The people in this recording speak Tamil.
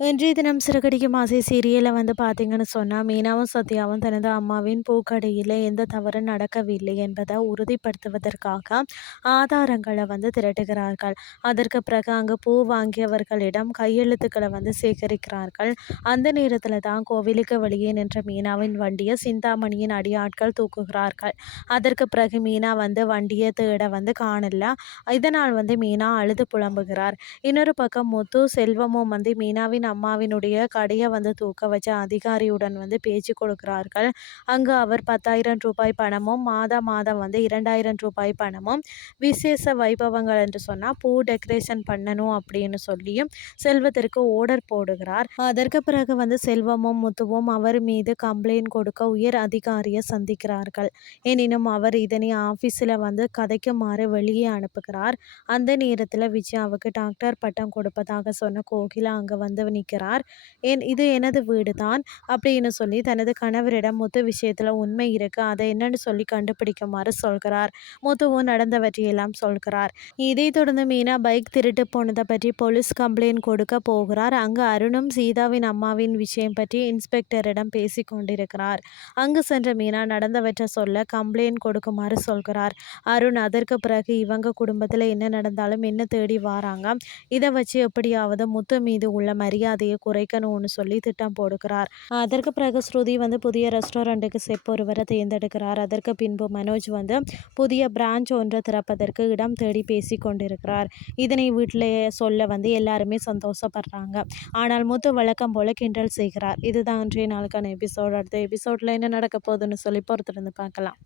இன்றைய தினம் சிறகடிக்கும் ஆசை சீரியலில் வந்து பார்த்தீங்கன்னு சொன்னால் மீனாவும் சத்யாவும் தனது அம்மாவின் பூக்கடையில் எந்த தவறும் நடக்கவில்லை என்பதை உறுதிப்படுத்துவதற்காக ஆதாரங்களை வந்து திரட்டுகிறார்கள். அதற்கு பிறகு அங்கு பூ வாங்கியவர்களிடம் கையெழுத்துக்களை வந்து சேகரிக்கிறார்கள். அந்த நேரத்தில் தான் கோவிலுக்கு வெளியே நின்ற மீனாவின் வண்டியை சிந்தாமணியின் அடியாட்கள் தூக்குகிறார்கள். அதற்கு பிறகு மீனா வந்து வண்டியை தேட வந்து காணல. இதனால் வந்து மீனா அழுது புலம்புகிறார். இன்னொரு பக்கம் முத்து செல்வமும் வந்து மீனாவின் அம்மாவினுடைய கடையை வந்து தூக்க வச்ச அதிகாரியுடன் வந்து பேச்சு கொடுக்கிறார்கள். அங்கு அவர் பத்தாயிரம் ரூபாய் பணமும் மாதம் மாதம் வந்து இரண்டாயிரம் ரூபாய் பணமும் விசேஷ வைபவங்கள் என்று சொன்னால் பூ டெக்கரேஷன் பண்ணணும் அப்படின்னு சொல்லியும் செல்வத்திற்கு ஓர்டர் போடுகிறார். அதற்கு பிறகு வந்து செல்வமும் முத்துவும் அவர் மீது கம்ப்ளைண்ட் கொடுக்க உயர் அதிகாரியை சந்திக்கிறார்கள். எனினும் அவர் இதனை ஆஃபீஸில் வந்து கதைக்குமாறு வெளியே அனுப்புகிறார். அந்த நேரத்தில் விஜயாவுக்கு டாக்டர் பட்டம் கொடுப்பதாக சொன்ன கோகிலா அங்கே வந்து நிற்கிறார். என் இது எனது வீடு தான் அப்படின்னு சொல்லி தனது கணவரிடம் முத்து விஷயத்தில் உண்மை இருக்கு. அதை என்னன்னு சொல்லி கண்டுபிடிக்குமாறு சொல்கிறார். முத்துவும் நடந்தவற்றையெல்லாம் சொல்கிறார். இதை தொடர்ந்து மீனா பைக் திருட்டு போனதை பற்றி போலீஸ் கம்ப்ளைண்ட் கொடுக்க போகிறார். அங்கு அருணும் சீதாவின் அம்மாவின் விஷயம் பற்றி இன்ஸ்பெக்டரிடம் பேசி கொண்டிருக்கிறார். அங்கு சென்ற மீனா நடந்தவற்றை சொல்ல கம்ப்ளைண்ட் கொடுக்குமாறு சொல்கிறார். அருண் அதற்கு பிறகு இவங்க குடும்பத்தில் என்ன நடந்தாலும் என்ன தேடி வராங்க? இதை வச்சு எப்படியாவது முத்து மீது உள்ள மரியாதை மரியாதையை குறைக்கணும்னு சொல்லி திட்டம் போடுகிறார் அதற்கு பிறகு ஸ்ருதி வந்து புதிய ரெஸ்டாரண்ட்டுக்கு செப் ஒருவரை தேர்ந்தெடுக்கிறார். அதற்கு பின்பு மனோஜ் வந்து புதிய பிரான்ச் ஒன்று திறப்பதற்கு இடம் தேடி பேசி கொண்டிருக்கிறார். இதனை வீட்டிலேயே சொல்ல வந்து எல்லாருமே சந்தோஷப்படுறாங்க. ஆனால் மூத்த வழக்கம் போல கிண்டல் செய்கிறார். இதுதான் அன்றைய நாளுக்கான எபிசோட். அடுத்த எபிசோடில் என்ன நடக்க போகுதுன்னு சொல்லி பொறுத்திருந்து பார்க்கலாம்.